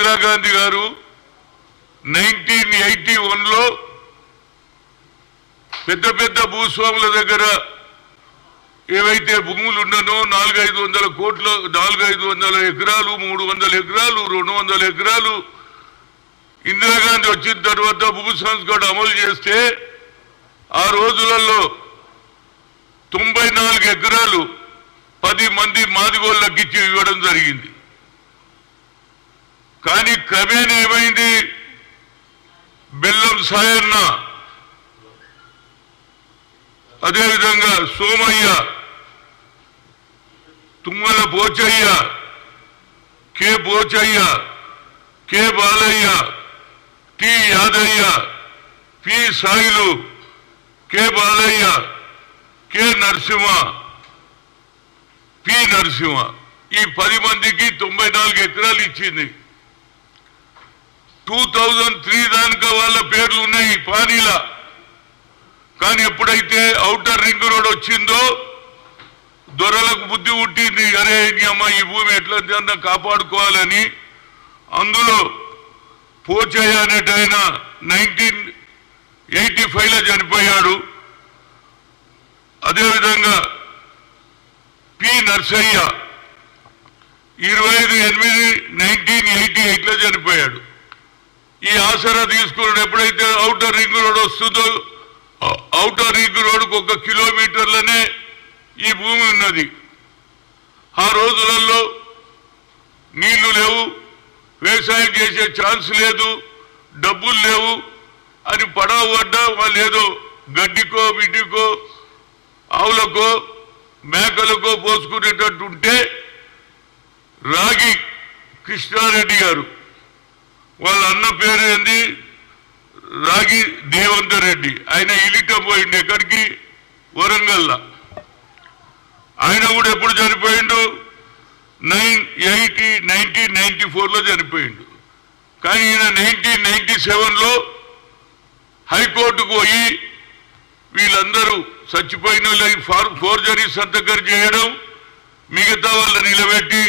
ఇందిరాగాంధీ గారు 1981లో పెద్ద పెద్ద భూస్వాముల దగ్గర ఏవైతే భూములు ఉండనో 400-500 కోట్లు, 400-500 ఎకరాలు, 300 ఎకరాలు, 200 ఎకరాలు ఇందిరాగాంధీ వచ్చిన తర్వాత భూ సంస్కరణ అమలు చేస్తే ఆ రోజులలో 94 ఎకరాలు 10 మంది మాదిగోళ్ళకి ఇవ్వడం జరిగింది. కానీ క్రమేణా ఏమైంది? బెల్లం సాయన్న, అదేవిధంగా Somayya, Thummala Pochayya, K Pochayya, K Balayya, T Yadayya, P Sailu, K Balayya, K Narasimha, P Narasimha ఈ 10 మందికి 94 ఎకరాలు ఇచ్చింది. 2003 దానిక వాళ్ళ పేర్లు ఉన్నాయి పానీలా. కానీ ఎప్పుడైతే ఔటర్ రింగ్ రోడ్ వచ్చిందో దొరలకు బుద్ధి పుట్టింది, అరే అమ్మ ఈ భూమి ఎట్లా కాపాడుకోవాలని. అందులో పోచయ్య అనేటైన 1985లో చనిపోయాడు. అదేవిధంగా పి నర్సయ్య 25/8/1988లో చనిపోయాడు. ఈ ఆసరా తీసుకున్నాడు. ఎప్పుడైతే ఔటర్ రింగ్ రోడ్ వస్తుందో ఔటర్ రింగ్ రోడ్కు 1 కిలోమీటర్లనే ఈ భూమి ఉన్నది. ఆ రోజులలో నీళ్లు లేవు, వ్యవసాయం చేసే ఛాన్స్ లేదు, డబ్బులు లేవు అని పడవ పడ్డా వాళ్ళు ఏదో గడ్డికో బిడ్డికో ఆవులకో మేకలకో పోసుకునేటట్టు ఉంటే రాగి కృష్ణారెడ్డి గారు, వాళ్ళ అన్న పేరు ఏంది రాగి దేవంతర్ రెడ్డి, ఆయన ఇలిట పోయిండు ఎక్కడికి, వరంగల్లా. ఆయన కూడా ఎప్పుడు చనిపోయిండు? 1994లో చనిపోయిండు. కానీ ఈయన 1997లో హైకోర్టుకు పోయి వీళ్ళందరూ చచ్చిపోయిన వాళ్ళకి ఫోర్జరీ సంతకం చేయడం, మిగతా వాళ్ళు నిలబెట్టి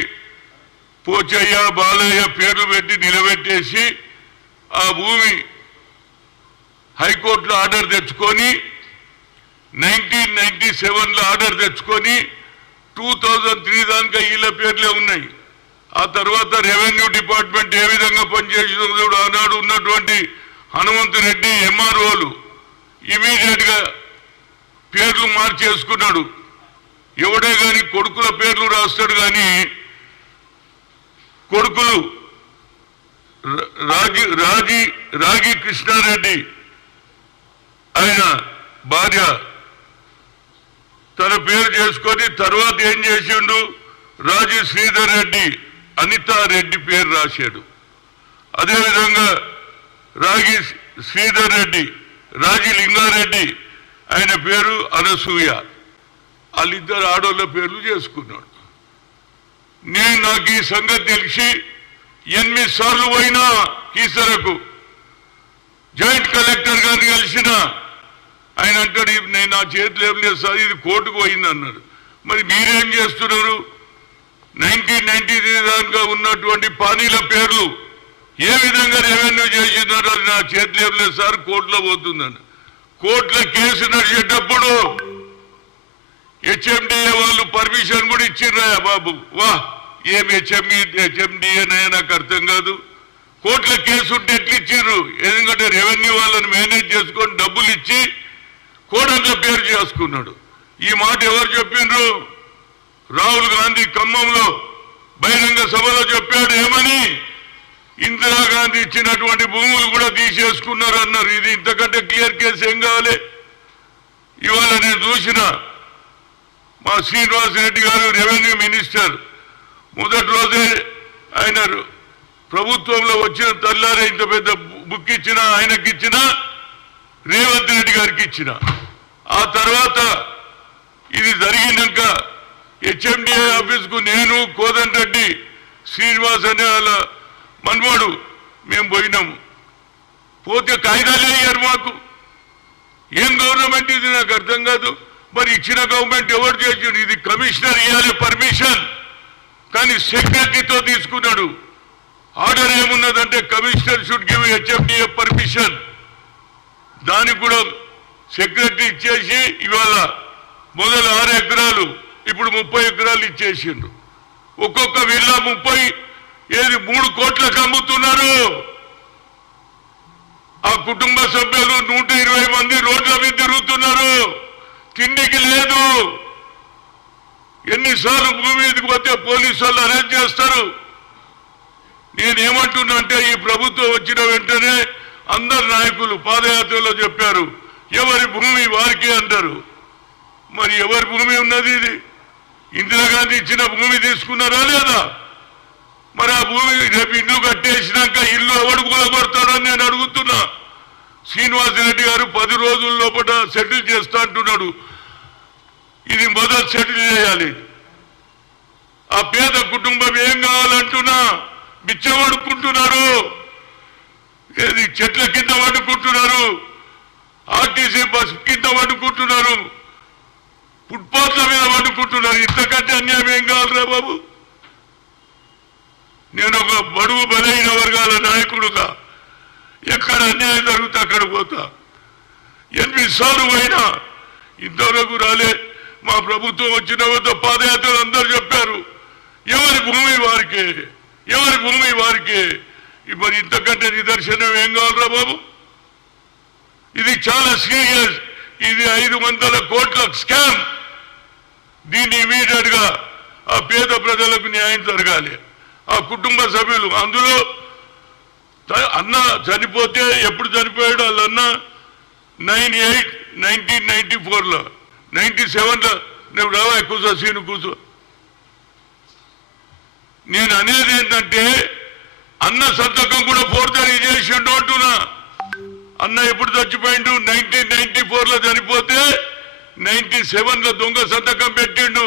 పోచయ్య బాలయ్య పేర్లు పెట్టి నిలబెట్టేసి ఆ భూమి హైకోర్టులో ఆర్డర్ తెచ్చుకొని 1997లో ఆర్డర్ తెచ్చుకొని 2003 దానిక వీళ్ళ పేర్లే ఉన్నాయి. ఆ తర్వాత రెవెన్యూ డిపార్ట్మెంట్ ఏ విధంగా పనిచేసిందో ఆనాడు ఉన్నటువంటి హనుమంతరెడ్డి ఎంఆర్ఓలు ఇమీడియట్ గా పేర్లు మార్చేసుకున్నాడు. ఎవడే గాని కొడుకుల పేర్లు రాస్తాడు, కానీ కొడుకులు రాగి కృష్ణారెడ్డి ఆయన భార్య తన పేరు చేసుకొని తర్వాత ఏం చేసిండు? రాజీ శ్రీధర్ రెడ్డి అనితారెడ్డి పేరు రాశాడు. అదేవిధంగా రాగి శ్రీధర్ రెడ్డి రాజీ లింగారెడ్డి ఆయన పేరు అనసూయ, వాళ్ళిద్దరు ఆడోళ్ళ పేర్లు చేసుకున్నాడు. నాకు ఈ సంగతి తెలిసి 8 సార్లు పోయినా కీసరకు జాయింట్ కలెక్టర్ గారిని కలిసిన. ఆయన అంటాడు నేను నా చేతులు ఏం లేదు సార్, ఇది కోర్టుకు పోయింది అన్నాడు. మరి మీరేం చేస్తున్నారు? 1993 దాకా ఉన్నటువంటి పానీల పేర్లు ఏ విధంగా రెవెన్యూ చేసినారో అది నా చేతులు ఏం లేదు సార్, కోర్టులో పోతుందని. కోర్టులో కేసు నడిచేటప్పుడు హెచ్ఎండిఏ వాళ్ళు పర్మిషన్ కూడా ఇచ్చిర్రా బాబు. వా ఏం హెచ్ఎండిఏనయా నాకు అర్థం కాదు. కోర్టులో కేసు ఉంటే ఎట్లు ఇచ్చిర్రు? ఎందుకంటే రెవెన్యూ వాళ్ళని మేనేజ్ చేసుకొని డబ్బులు ఇచ్చి కోడంగా పేరు చేసుకున్నాడు. ఈ మాట ఎవరు చెప్పిండ్రు? రాహుల్ గాంధీ ఖమ్మంలో బహిరంగ సభలో చెప్పాడు. ఏమని? ఇందిరాగాంధీ ఇచ్చినటువంటి భూములు కూడా తీసేసుకున్నారు అన్నారు. ఇది ఇంతకంటే క్లియర్ కేసు ఏం కావాలి? ఇవాళ నేను చూసిన మా శ్రీనివాసరెడ్డి గారు రెవెన్యూ మినిస్టర్ మొదటి రోజే ఆయన ప్రభుత్వంలో వచ్చిన తెల్లారే ఇంత పెద్ద బుక్ ఇచ్చిన ఆయనకి ఇచ్చిన, రేవంత్ రెడ్డి గారికి ఇచ్చిన. ఆ తర్వాత ఇది జరిగినాక హెచ్ఎండిఏ ఆఫీస్కు నేను కోదండ రెడ్డి శ్రీనివాస్ అనే వాళ్ళ మనవాడు మేము పోయినాము. పోతే కాయిదాలే అయ్యారు మాకు. ఏం గవర్నమెంట్ ఇది నాకు అర్థం కాదు. మరి ఇచ్చిన గవర్నమెంట్ ఎవరు చేసిండు? ఇది కమిషనర్ ఇవ్వాలి పర్మిషన్, కానీ సెక్రటరీతో తీసుకున్నాడు. ఆర్డర్ ఏమున్నదంటే commissioner should give HMDA permission. దానికి కూడా సెక్రటరీ ఇచ్చేసి ఇవాళ మొదలు 6 ఎకరాలు ఇప్పుడు 30 ఎకరాలు ఇచ్చేసిండ్రు. ఒక్కొక్క విల్లా 3 కోట్లకు అమ్ముతున్నారు. ఆ కుటుంబ సభ్యులు 120 మంది రోడ్ల మీద తిరుగుతున్నారు. తిండికి లేదు. ఎన్నిసార్లు భూమి మీదకి పోతే పోలీసు వాళ్ళు అరెస్ట్ చేస్తారు. నేనేమంటున్నా అంటే ఈ ప్రభుత్వం వచ్చిన వెంటనే అందరు నాయకులు పాదయాత్రలో చెప్పారు ఎవరి భూమి వారికి అంటారు. మరి ఎవరి భూమి ఉన్నది? ఇది ఇందిరాగాంధీ ఇచ్చిన భూమి తీసుకున్నారా లేదా? మరి ఆ భూమి రేపు ఇల్లు కట్టేసినాక ఇల్లు ఎవడు కూలగొడతాడని నేను అడుగుతున్నా. శ్రీనివాసరెడ్డి గారు 10 రోజుల లోపల సెటిల్ చేస్తా అంటున్నాడు. ఇది మొదలు సెటిల్ చేయాలి. ఆ పేద కుటుంబం ఏం కావాలంటున్నా బిచ్చం అడుక్కుంటున్నారు. ఏది చెట్ల కింద వండుకుంటున్నారు, ఆర్టీసీ బస్ కింద వండుకుంటున్నారు, ఫుట్పాత్ల మీద వండుకుంటున్నారు. ఇంతకంటే అన్యాయం ఏం కావాలరా బాబు? నేను ఒక బడుగు బలైన వర్గాల నాయకుడుగా ఎక్కడ అన్యాయం జరుగుతా అక్కడ పోతా. 8 సార్లు పోయినా ఇంతవరకు రాలే. మా ప్రభుత్వం వచ్చిన పాదయాత్రలు అందరూ చెప్పారు ఎవరి భూమి వారికే, ఎవరి భూమి వారికే. మరి ఇంతకంటే నిదర్శనం ఏం కావాలరా బాబు? ఇది చాలా సీరియస్. ఇది 500 కోట్ల స్కామ్. దీన్ని ఇమీడియట్ గా ఆ పేద ప్రజలకు న్యాయం జరగాలి. ఆ కుటుంబ సభ్యులు అందులో అన్న చనిపోతే ఎప్పుడు చనిపోయాడు వాళ్ళ అన్న 1994లో 97లో నువ్వు రావా కూర్చో సీను కూర్చో. నేను అనేది ఏంటంటే అన్న సంతకం కూడా ఫోర్జరీ చేసిండు అంటున్నా. అన్న ఎప్పుడు చచ్చిపోయిండు? 1994లో చనిపోతే 97లో దొంగ సంతకం పెట్టిండు.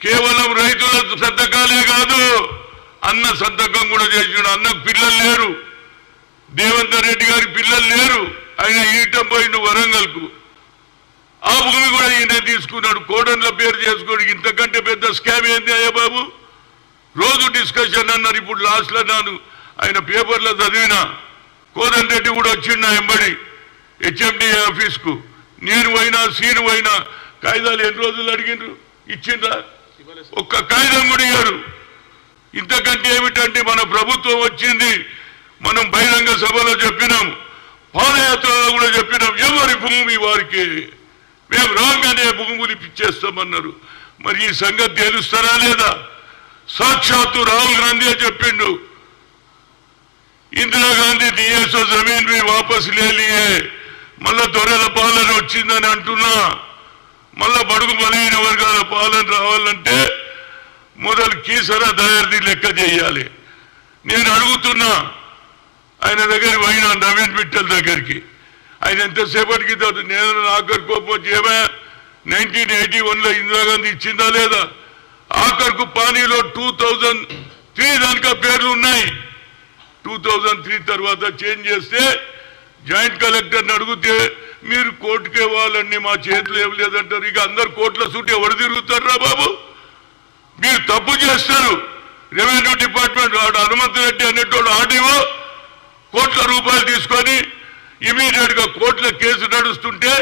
కేవలం రైతుల సంతకాలే కాదు అన్న సంతకం కూడా చేసిండు. అన్నకు పిల్లలు లేరు, దేవేందర్ రెడ్డి గారికి పిల్లలు లేరు. ఆయన ఈటం పోయిండు వరంగల్కు. ఆ భూమి కూడా ఈయన తీసుకున్నాడు. కోడన్ల పేరు చేసుకోడు. ఇంతకంటే పెద్ద స్కామ్ ఏంది అయ్యా బాబు? రోజు డిస్కషన్ అన్నారు. ఇప్పుడు లాస్ట్లో నాను ఆయన పేపర్లో చదివిన కోదన్ రెడ్డి కూడా వచ్చిండు ఎంబడి హెచ్ఎండి ఆఫీస్కు. నేను పోయినా సీను పోయినా కాగితాలు ఎన్ని రోజులు అడిగిండ్రు? ఇచ్చిండ్రా? ఒక్క కాగితం కూడా ఇయ్యారు. ఇంతకంటే ఏమిటంటే మన ప్రభుత్వం వచ్చింది. మనం బహిరంగ సభలో చెప్పినాం, పాదయాత్రలో కూడా చెప్పినాం ఎవరి భూమి వారికి. మేము రాగానే భూములు ఇప్పించేస్తామన్నారు. మరి ఈ సంగతి తెలుస్తారా లేదా? సాక్షాత్తు రాహుల్ గాంధీ చెప్పిండు इंदिरा गांधी दिए सो जमीन भी वापस ले लिए मल्ला దొరల పాలన వచ్చిందని అంటున్నా. మళ్ళా బడుగు బలైన వర్గాల పాలన రావాలంటే మొదలు కీసరా దయార్ది లెక్క చేయాలి. నేను అడుగుతున్నా ఆయన దగ్గరికి పోయినా నవీన్ మిట్టల్ దగ్గరికి. ఆయన ఎంతసేపటికి నేను ఆఖరి కోపం వచ్చి ఏమే 1981లో ఇందిరాగాంధీ ఇచ్చిందా లేదా? ఆఖరుకు పానీలో 2003 దానికా పేర్లు ఉన్నాయి. 2003 తర్వాత చేంజ్ చేస్తే జాయింట్ కలెక్టర్ని అడిగితే మీరు కోర్టుకే వాళ్ళండి మా చేతులు ఏం లేదంటారు. ఇక అందరు కోర్టుల చుట్టూ ఎవరు తిరుగుతారు రా బాబు? మీరు తప్పు చేస్తారు. రెవెన్యూ డిపార్ట్మెంట్ వాడు హనుమంత్ రెడ్డి అనేటోడు ఆర్డీఓ కోట్ల రూపాయలు తీసుకొని ఇమీడియట్ గా కోర్టులో కేసు నడుస్తుంటే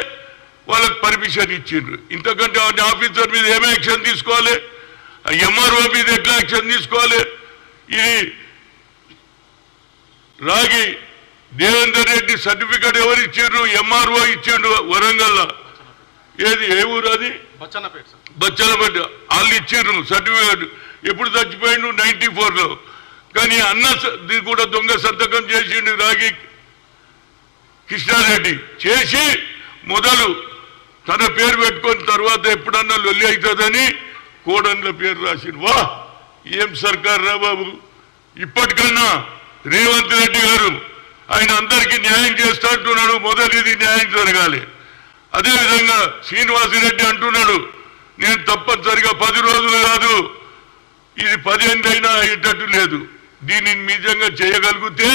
వాళ్ళకి పర్మిషన్ ఇచ్చిండ్రు. ఇంతకంటే ఆఫీసర్ మీద ఏమే యాక్షన్ తీసుకోవాలి? ఎంఆర్ఓ మీద ఎట్లా యాక్షన్ తీసుకోవాలి? ఇది రాగి దేవేందర్ రెడ్డి సర్టిఫికేట్ ఎవరు ఇచ్చిండ్రు? ఎంఆర్ఓ ఇచ్చిండు వరంగల్. ఏది ఏ ఊరు అది? బచ్చలపేట. వాళ్ళు ఇచ్చిండ్రు సర్టిఫికేట్. ఎప్పుడు చచ్చిపోయిండు? 94లో. కానీ అన్న కూడా దొంగ సంతకం చేసిండు రాగి కృష్ణారెడ్డి. చేసి మొదలు తన పేరు పెట్టుకొని తర్వాత ఎప్పుడన్నా లొల్లి అవుతుందని కోడన్ల పేరు రాసిండు. వా ఏం సర్కార్ రా బాబు! ఇప్పటికన్నా రేవంత్ రెడ్డి గారు ఆయన అందరికీ న్యాయం చేస్తా అంటున్నాడు. మొదలు ఇది న్యాయం జరగాలి. అదేవిధంగా శ్రీనివాసరెడ్డి అంటున్నాడు నేను తప్పనిసరిగా 10 రోజులు కాదు ఇది 10 ఏళ్ళైనా అయ్యేటట్టు లేదు. దీన్ని నిజంగా చేయగలిగితే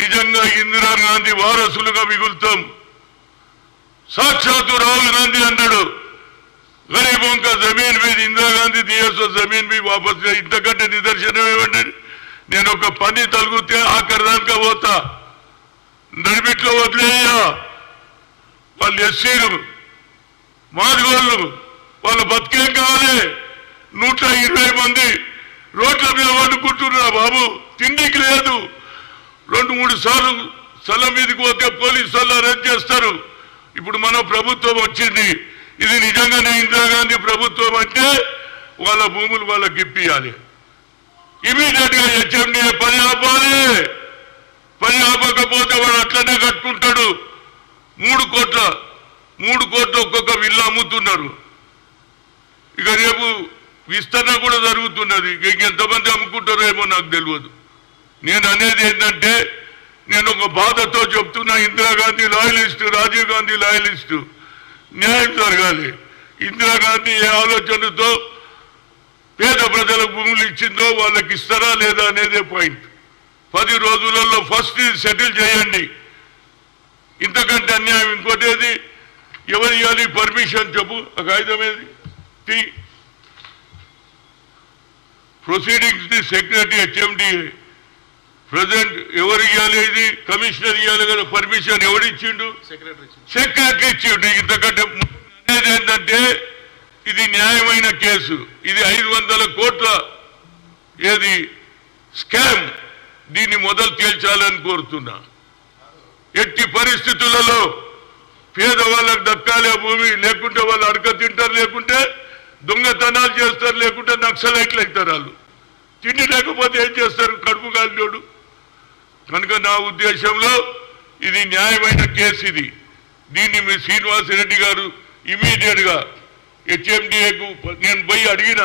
నిజంగా ఇందిరాగాంధీ వారసులుగా మిగులుతాం. సాక్షాత్తు రాహుల్ గాంధీ అన్నాడు गरीबों का जमीन भी इंदिरा गांधी दिए सो जमीन भी वापस इंतकंटे निदर्शन ఏమండి? నేను ఒక పని తలిగితే ఆఖరి దానిక పోతా, నడిమిట్లో వదిలేయ్యా. వాళ్ళు ఎస్సీలు మాదిగోళ్ళు, వాళ్ళ బతికేం కావాలి? 120 మంది రోడ్ల మీద వండుకుంటున్నారు బాబు, తిండికి లేదు. 2-3 సార్లు స్థలం మీదకి పోతే పోలీసు వాళ్ళు అరెస్ట్ చేస్తారు. ఇప్పుడు మన ప్రభుత్వం వచ్చింది, ఇది నిజంగానే ఇందిరాగాంధీ ప్రభుత్వం అంటే వాళ్ళ భూములు వాళ్ళకి ఇప్పియాలి. ఇమీడియట్ గా హెచ్ఎండిఏ పని ఆపాలి. పని ఆపకపోతే వాడు అట్లనే కట్టుకుంటాడు. 3 కోట్ల ఒక్కొక్క విల్లు అమ్ముతున్నారు. ఇక రేపు విస్తరణ కూడా జరుగుతున్నది. ఎంతమంది అమ్ముకుంటారో ఏమో నాకు తెలియదు. నేను అనేది ఏంటంటే, నేను ఒక బాధతో చెప్తున్నా, ఇందిరాగాంధీ లాయలిస్టు, రాజీవ్ గాంధీ లాయలిస్టు. న్యాయం జరగాలి. ఇందిరాగాంధీ ఏ ఆలోచనతో పేద ప్రజలకు భూములు ఇచ్చిందో వాళ్ళకి ఇస్తారా లేదా అనేదే పాయింట్. 10 రోజులలో ఫస్ట్ సెటిల్ చేయండి. ఇంతకంటే అన్యాయం ఇంకోటేది? ఎవరు ఇవ్వాలి పర్మిషన్ చెప్పు, ఆ కాగితం ఏది? Proceedings the secretary HMDA president ఎవరు ఇవ్వాలి? ఇది కమిషనర్ ఇవ్వాలి కదా. పర్మిషన్ ఎవరిచ్చిండు? సెక్రటరీ ఇచ్చిండు. ఇంతకంటే అనేది ఏంటంటే, ఇది న్యాయమైన కేసు. ఇది 500 కోట్ల ఏది స్కామ్. దీన్ని మొదలు తేల్చాలని కోరుతున్నా. ఎట్టి పరిస్థితులలో పేదవాళ్ళకు దక్కాలి ఆ భూమి, లేకుంటే వాళ్ళు అడక తింటారు, లేకుంటే దొంగతనాలు చేస్తారు, లేకుంటే నక్సలైట్లు అవుతారు. వాళ్ళు తిండి లేకపోతే ఏం చేస్తారు? కడుపు కాలినోడు. కనుక నా ఉద్దేశంలో ఇది న్యాయమైన కేసు. ఇది దీన్ని మీ శ్రీనివాసరెడ్డి గారు ఇమీడియట్ గా హెచ్ఎండిఏకు నేను పోయి అడిగిన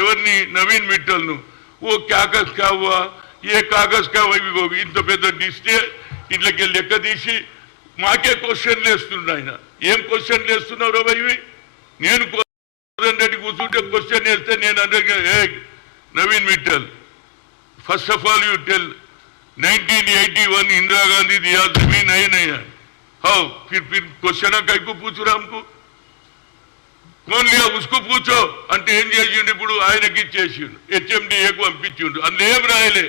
ఎవరిని, నవీన్ మిట్టల్ను. ఓ కాగజ్ కావా, ఏ కాగజ్ కావా, ఇవి ఇంత పెద్ద డిస్టే ఇంట్లోకి లెక్క తీసి మాకే క్వశ్చన్లు వేస్తుండ ఆయన. ఏం క్వశ్చన్లు వేస్తున్నారో ఇవి? నేను రెడ్డి కూర్చుంటే క్వశ్చన్ వేస్తే నేను అంటే, Naveen Mittal, first of all you tell 1981 Indira Gandhi दिया जमीन है नहीं है, हाँ फिर क्वेश्चन कई को पूछ रहा हमको, कौन लिया उसको पूछो అంటే ఏం చేసిండు? ఇప్పుడు ఆయనకి ఇచ్చేసిండు, హెచ్ఎండిఏకు పంపించిండు. అందులో ఏం రాయలే.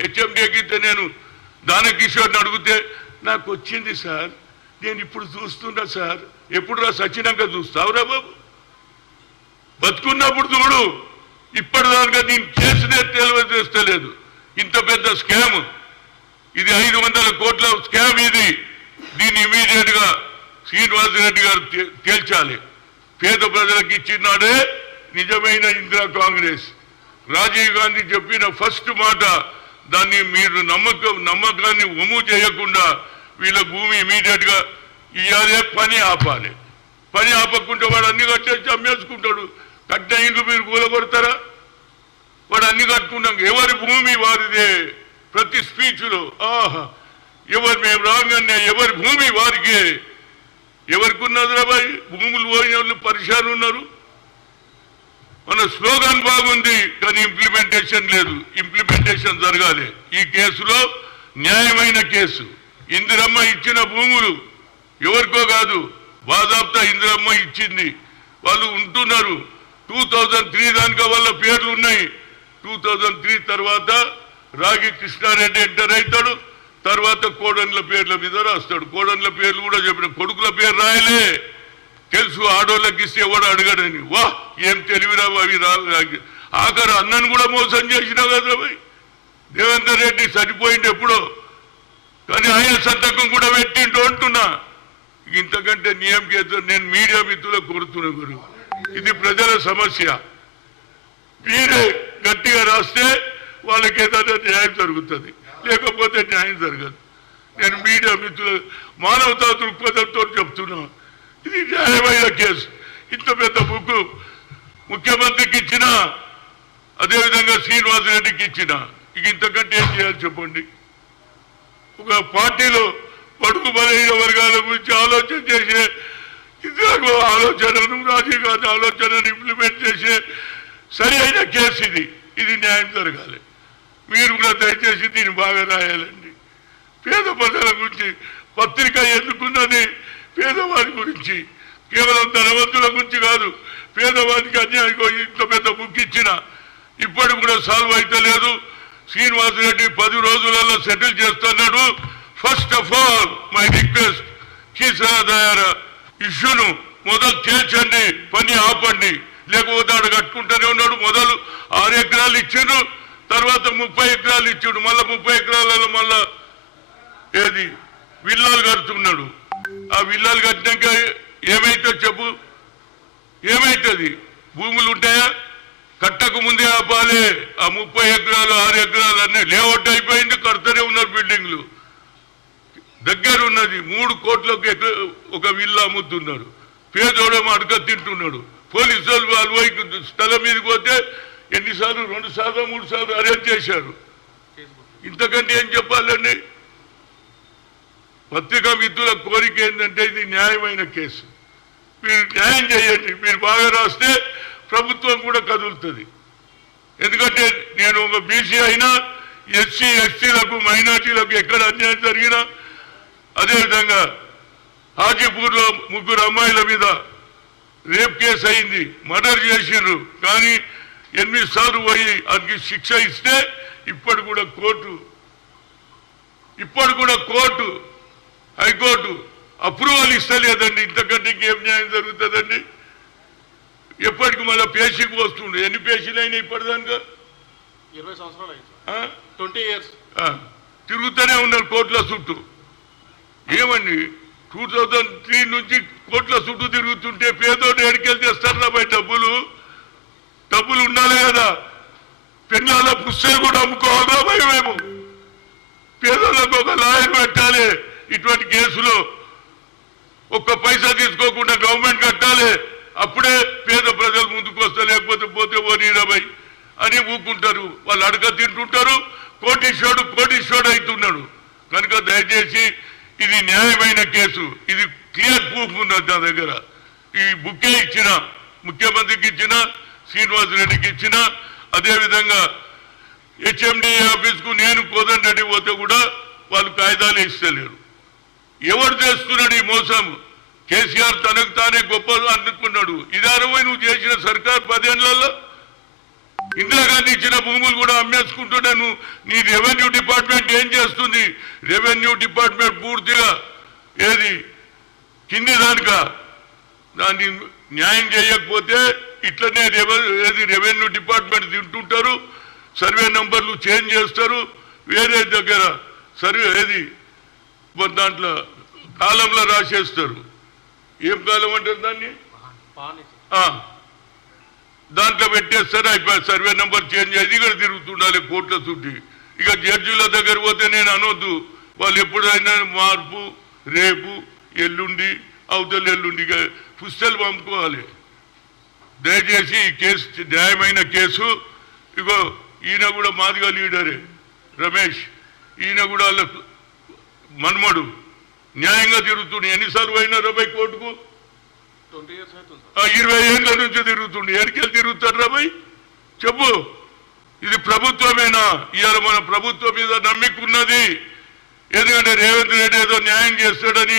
హెచ్ఎండిఏకి ఇస్తే నేను దానకిషోర్ని అడిగితే నాకు వచ్చింది సార్, నేను ఇప్పుడు చూస్తున్నా సార్. ఎప్పుడు రా సచ్చినాక చూస్తావురా బాబు? బతుకున్నప్పుడు చూడు. ఇప్పటిదాకా నేను కేసునే తెలియజేస్తలేదు. ఇంత పెద్ద స్కామ్ ఇది, 500 కోట్ల స్కామ్ ఇది. దీన్ని ఇమీడియట్ గా శ్రీనివాసరెడ్డి గారు తేల్చాలి. పేద ప్రజలకు ఇచ్చినాడే నిజమైన ఇందిరా కాంగ్రెస్. రాజీవ్ గాంధీ చెప్పిన ఫస్ట్ మాట, దాన్ని మీరు నమ్మకాన్ని ఒమ్ము చేయకుండా వీళ్ళ భూమి ఇమీడియట్ గా ఇవ్వాలి, పని ఆపాలి. పని ఆపకుంటే వాడు అన్ని కట్టేసి అమ్మేసుకుంటాడు. కట్టిన ఇండ్లు మీరు కూలగొడతారా? వాడు అన్ని కట్టుకున్నాక ఎవరి భూమి వారిదే. ప్రతి స్పీచ్లో ఆహా ఎవరు మేము రాగానే ఎవరి భూమి వారికే. ఎవరికి ఉన్నది రాబాయి? భూములు పోయిన వాళ్ళు పరిశాన్ ఉన్నారు. మన స్లోగన్ బాగుంది కానీ ఇంప్లిమెంటేషన్ లేదు. ఇంప్లిమెంటేషన్ జరగాలి. ఈ కేసులో న్యాయమైన కేసు. ఇందిరమ్మ ఇచ్చిన భూములు ఎవరికో కాదు, బాజాబ్తా ఇందిరమ్మ ఇచ్చింది. వాళ్ళు ఉంటున్నారు. 2003 దానిక వాళ్ళ పేర్లు ఉన్నాయి. 2003 తర్వాత రాగి కృష్ణారెడ్డి ఎంటర్ అవుతాడు. తర్వాత కోడన్ల పేర్ల మీద రాస్తాడు. కోడన్ల పేర్లు కూడా చెప్పిన, కొడుకుల పేరు రాయలే. తెలుసు ఆడోళ్ళకి ఇస్తే ఎవడు అడగడని. వా ఏం తెలివిరావు అవి రా. ఆఖరు అన్నను కూడా మోసం చేసినావు కదా భయ్. దేవేందర్ రెడ్డి చనిపోయింది ఎప్పుడో, కానీ ఆయన సంతకం కూడా పెట్టిండు అంటున్నా. ఇంతకంటే నియంకేతం నేను మీడియా మిత్రులకు కోరుతున్నా గురు, ఇది ప్రజల సమస్య. మీరే గట్టిగా రాస్తే వాళ్ళకి ఏదైనా న్యాయం జరుగుతుంది, లేకపోతే న్యాయం జరగదు. నేను మీడియా మిత్రుల మానవతా దృక్పథంతో చెప్తున్నా. ఇది న్యాయమైన కేసు. ఇంత పెద్ద బుక్ ముఖ్యమంత్రికి ఇచ్చిన, అదేవిధంగా శ్రీనివాసరెడ్డికి ఇచ్చిన, ఇక ఇంతకంటే ఏం చేయాలి చెప్పండి? ఒక పార్టీలో బడుగు బలహీన వర్గాల గురించి ఆలోచన చేసే ఇందిరా ఆలోచనను, రాజీవ్ గాంధీ ఆలోచనను ఇంప్లిమెంట్ చేసే సరి అయిన కేసు ఇది. ఇది న్యాయం జరగాలి. మీరు కూడా దయచేసి దీన్ని బాగా రాయాలండి. పేద ప్రజల గురించి పత్రిక ఎందుకున్నది? పేదవాడి గురించి, కేవలం ధనవంతుల గురించి కాదు. పేదవాడికి అన్యాయం ఇంత పెద్ద బుక్ ఇచ్చిన ఇప్పటికి కూడా సాల్వ్ అయితే లేదు. శ్రీనివాసరెడ్డి 10 రోజులలో సెటిల్ చేస్తున్నాడు. First of all my request, Keesara ఇష్యూను మొదలు తేల్చండి, పని ఆపండి. లేకపోతే ఆడు కట్టుకుంటూనే ఉన్నాడు. మొదలు 6 ఎకరాలు ఇచ్చాడు, తర్వాత 30 ఎకరాలు ఇచ్చాడు, మళ్ళా 30 ఎకరాలలో మళ్ళా ఏది విల్లాలు కడుతున్నాడు. ఆ విల్లాలు కట్టినాక ఏమైతే చెప్పు, ఏమైతుంది? భూములు ఉంటాయా? కట్టకు ముందే ఆపాలి. ఆ 30 ఎకరాలు 6 ఎకరాలు అన్నీ లేఅవుట్ అయిపోయింది, కడుతూనే ఉన్నారు. బిల్డింగ్లు దగ్గర ఉన్నది. 3 కోట్లకు ఒక విల్లా అమ్ముతున్నాడు. పేదోడేమో అడగ తింటున్నాడు. పోలీసు వాళ్ళు పోయి స్థలం మీదకి పోతే ఎన్నిసార్లు 2 సార్లు 3 సార్లు అరెస్ట్ చేశారు. ఇంతకంటే ఏం చెప్పాలండి? పత్రికా మిత్రుల కోరిక ఏంటంటే ఇది న్యాయమైన కేసు, మీరు న్యాయం చేయండి. మీరు బాగా రాస్తే ప్రభుత్వం కూడా కదులుతుంది. ఎందుకంటే నేను ఒక బీసీ అయినా, ఎస్సీ ఎస్టీలకు మైనార్టీలకు ఎక్కడ అన్యాయం జరిగినా, అదేవిధంగా హాజీపూర్లో 3 అమ్మాయిల మీద రేప్ కేసు అయింది, మర్డర్ చేసిండ్రు. కానీ 8 సార్లు పోయి అందుకు శిక్ష ఇస్తే ఇప్పుడు కూడా కోర్టు హైకోర్టు అప్రూవల్ ఇస్తలేదండి. ఇంతకంటే ఇంకేం న్యాయం జరుగుతుందండి? ఎప్పటికి మళ్ళీ పేషీకి వస్తుండే. ఎన్ని పేషీలు అయినా ఇప్పటిదాకా 20 సంవత్సరాలు అయింది, 20 years తిరుగుతూనే ఉన్నారు కోర్టుల చుట్టూ. ఏమండి 2003 నుంచి కోట్ల చుట్టూ తిరుగుతుంటే పేదోడు ఎడికెళ్ళి తెస్తారా బయట? డబ్బులు ఉండాలి కదా. పెన్నాల పుస్తకాలు కూడా అమ్ముకోవాలా భయ? మేము పేదోళ్ళకు ఒక లాయర్ పెట్టాలి. ఇటువంటి కేసులో ఒక్క పైసా తీసుకోకుండా గవర్నమెంట్ కట్టాలి. అప్పుడే పేద ప్రజలు ముందుకు వస్తారు. లేకపోతే పోతే ఓనీరాబాయ్ అని ఊకుంటారు. వాళ్ళు అడగ తింటుంటారు. కోటీశ్వరుడు అవుతున్నాడు. కనుక దయచేసి ఇది న్యాయమైన కేసు. ఇది క్లియర్ ప్రూఫ్ ఉన్నది నా దగ్గర. ఈ బుక్కే ఇచ్చిన, ముఖ్యమంత్రికి ఇచ్చిన, శ్రీనివాసరెడ్డికి ఇచ్చిన, అదేవిధంగా హెచ్ఎండి ఆఫీస్కు నేను కోదండరెడ్డి పోతే కూడా వాళ్ళు కాగితాలు ఇస్తలేరు. ఎవరు చేస్తున్నాడు ఈ మోసం? కేసీఆర్ తనకు తానే గొప్ప అనుకున్నాడు. ఇది 60 నువ్వు చేసిన సర్కార్ 10 ఏళ్లలో ఇందిరాగాంధీ ఇచ్చిన భూములు కూడా అమ్మేసుకుంటున్నా. నీ రెవెన్యూ డిపార్ట్మెంట్ ఏం చేస్తుంది? రెవెన్యూ డిపార్ట్మెంట్ పూర్తిగా ఏది కింది దానిక. దాన్ని న్యాయం చేయకపోతే ఇట్లనే రెవెన్యూ డిపార్ట్మెంట్ తింటుంటారు. సర్వే నంబర్లు చేంజ్ చేస్తారు. వేరే దగ్గర సర్వే ఏది దాంట్లో కాలంలో రాసేస్తారు. ఏం కాలం అంటారు దాన్ని? దాంట్లో పెట్టేస్తారు. అయిపోయి సర్వే నెంబర్ చేంజ్ అయ్యి ఇక్కడ తిరుగుతుండాలి కోర్టుల చుట్టి. ఇక జడ్జిల దగ్గర పోతే నేను అనొద్దు. వాళ్ళు ఎప్పుడైనా మార్పు, రేపు, ఎల్లుండి, అవతల ఎల్లుండి పుస్తకాలు పంపుకోవాలి. దయచేసి ఈ కేసు న్యాయమైన కేసు. ఇగో ఈయన కూడా మాదిగా లీడరే రమేష్. ఈయన కూడా వాళ్ళ మన్మడు న్యాయంగా తిరుగుతుండే. ఎన్నిసార్లు పోయినా 20 కోర్టుకు? 20 years అవుతుంది. 20 ఏళ్ళ నుంచి తిరుగుతుండే. ఎక్కడికి తిరుగుతారు రాబాయ్? చెప్పు. ఇది ప్రభుత్వమేనా? ఇవాళ మన ప్రభుత్వం మీద నమ్మికున్నది. ఎందుకంటే రేవంత్ రెడ్డి ఏదో న్యాయం చేస్తాడని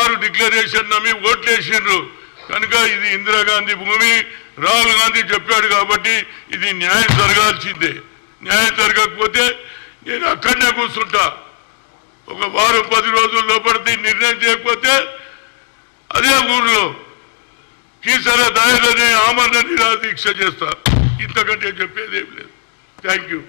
6 డిక్లరేషన్ నమ్మి ఓట్లు వేసిండ్రు. కనుక ఇది ఇందిరాగాంధీ భూమి, రాహుల్ గాంధీ చెప్పాడు కాబట్టి ఇది న్యాయం జరగాల్సిందే. న్యాయం జరగకపోతే నేను అక్కడనే కూర్చుంటా. ఒక వారం 10 రోజుల లోపల నిర్ణయం చేయకపోతే అదే ఊర్లో కీసర దాయలని ఆమరణ నిరాదీక్ష చేస్తా. ఇంతకంటే చెప్పేది ఏం లేదు. Thank you.